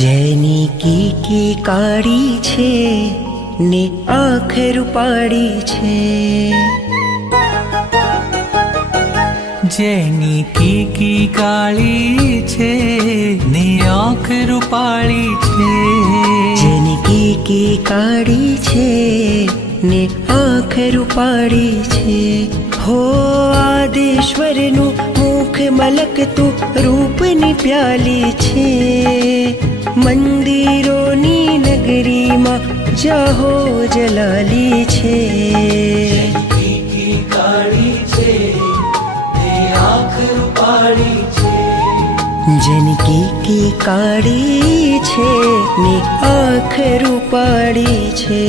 જેની કીકી કાળી છે ને આંખ રૂપાળી છે, જેની કીકી કાળી છે ને આંખ રૂપાળી છે, જેની કીકી કાળી છે ને આંખ રૂપાળી છે, હો આદેશ્વરનું મુખ મલકતું રૂપની પ્યાલી છે, મંદિરોની નગરીમાં જાહો જલાલી છે, કીકી કાળી છે ને આંખ રૂપાળી છે, જેની કીકી કાળી છે ને આંખ રૂપાળી છે.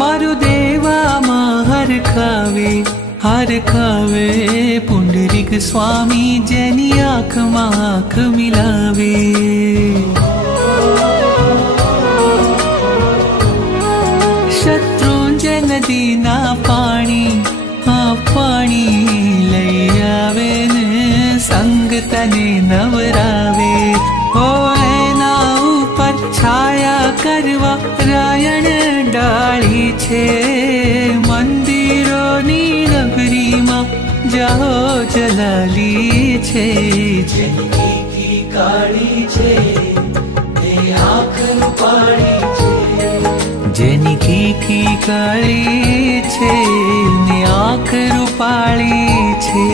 મારું દેવામાં હર ખાવે પુંડરીક સ્વામી જેની આંખમાં આંખ મિલાવે, શત્રુંજય નદીના પાણી લઈ આવે ને સંગ તને નવરાવે, હો એના ઉપર છાયા કરવા રાયણ ડાળી છે, મંદિરોની નગરીમાં જાહો જલાલી છે, જેની કીકી કાળી છે ને આંખ રૂપાળી છે, જેની કીકી કાળી છે ને આંખ રૂપાળી છે.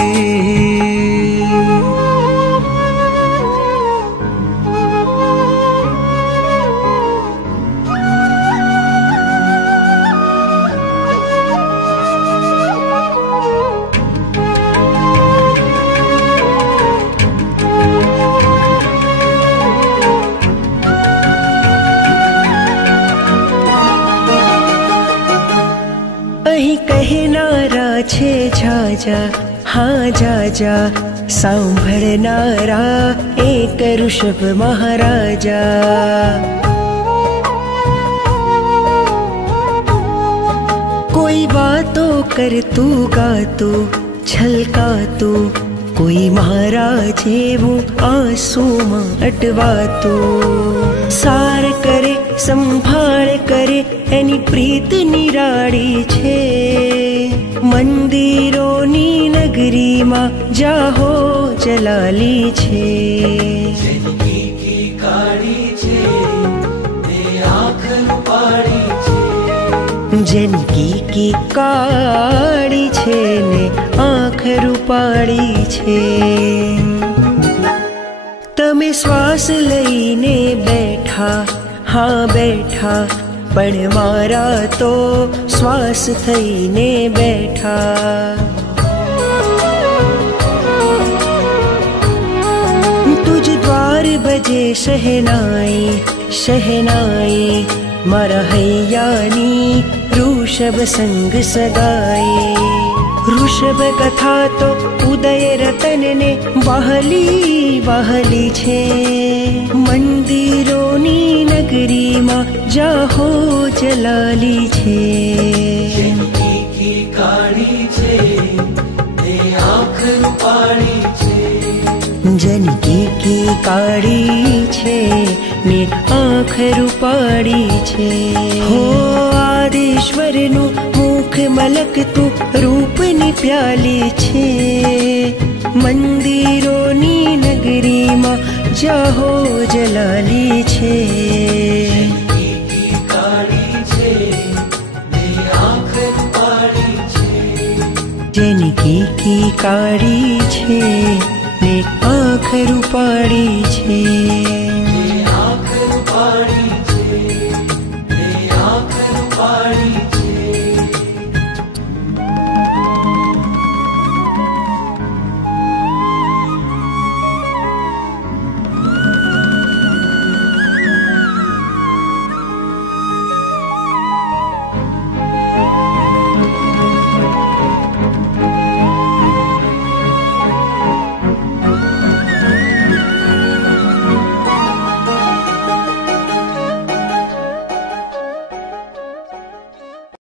અહીં કહેનારા છે જાજા, હા જાજા, સાંભળનારા એક ઋષભ મહારાજા, કોઈ વાતો કરતું ગાતું છલકાતું, કોઈ મારા જેવું આંસુમાં અટવાતું, સાર કરે સંભાળ કરે એની પ્રીત નિરાળી છે, મંદિરોની નગરીમાં જાહો જલાલી છે, જેની કીકી કાળી છે ને આંખ રૂપાળી છે, જેની કીકી કાળી છે ને આંખ રૂપાળી છે. તમે શ્વાસ લઈને બેઠા, હા બેઠા, પણ મારા તો શ્વાસ થઈને બેઠા, તુજ દ્વાર બજે શહેનાઈ, મારા હૈયાની ઋષભ સંગ સગાઈ, ઋષભ કથા તો ઉદય રતનને વહાલી છે, મંદિરોની નગરીમાં જાહો જલાલી છે, જેની કીકી કાળી છે ને આંખ રૂપાળી છે, જેની કીકી કાળી છે ને આંખ રૂપાળી છે, હો આદેશ્વરનું મુખ મલકતું રૂપની પ્યાલી છે, મંદિરોની નગરીમાં જાહો જલાલી છે, કીકી કાળી છે ને આંખ રૂપાળી છે, જેની કીકી કાળી છે ને આંખ રૂપાળી છે.